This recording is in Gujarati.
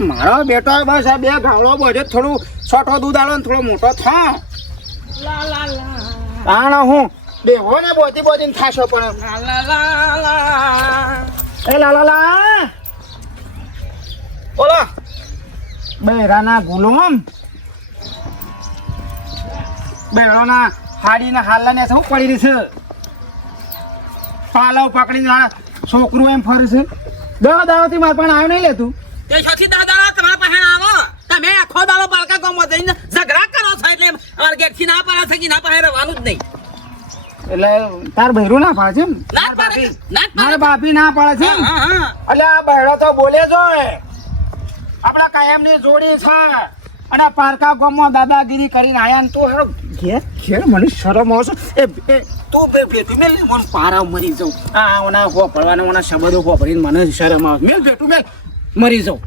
મારો બેટો બસ આ બે ગાવડો બધે થોડું છોટો દૂધ આલો ને થોડો મોટો થા તાણ હું બેહો ને બોધી બોધીને ખાશો પણ એ લાલા બોલો બૈરાના ગુલામ બૈરોના હાડીના હાલને શું પડી રહી છે પાલવ પકડીને છોકરું એમ ફરે છે દાદાથી મારે પણ આવ્યો નહીં લેતું તે છોથી દાદા તમારા પાસે આવો તમે આખો દાડો બાળકા ગામમાં જઈને ઝઘડા કરો છો એટલે અમાર ગેટથી ના પાડે છે કે ના પાડે રહેવાનું જ નહીં એટલે તાર બૈરું ના પાડે છે ને ના પાડે મારા બાપી ના પાડે છે હા હા એટલે આ બૈરો તો બોલે જો આપણા કાયમની જોડી છે અને પારકા ગામમાં દાદાગીરી કરીને આયા ને તું હેરો ઘેર ઘેર મને શરમ આવશે એ તું ભેટું મેલ મને પારા મરી જાઉં આ ઓના હો પડવાના ઓના શબ્દો હો પડીને મને શરમ આવે મેલ ભેટું મેલ મરી જાઉં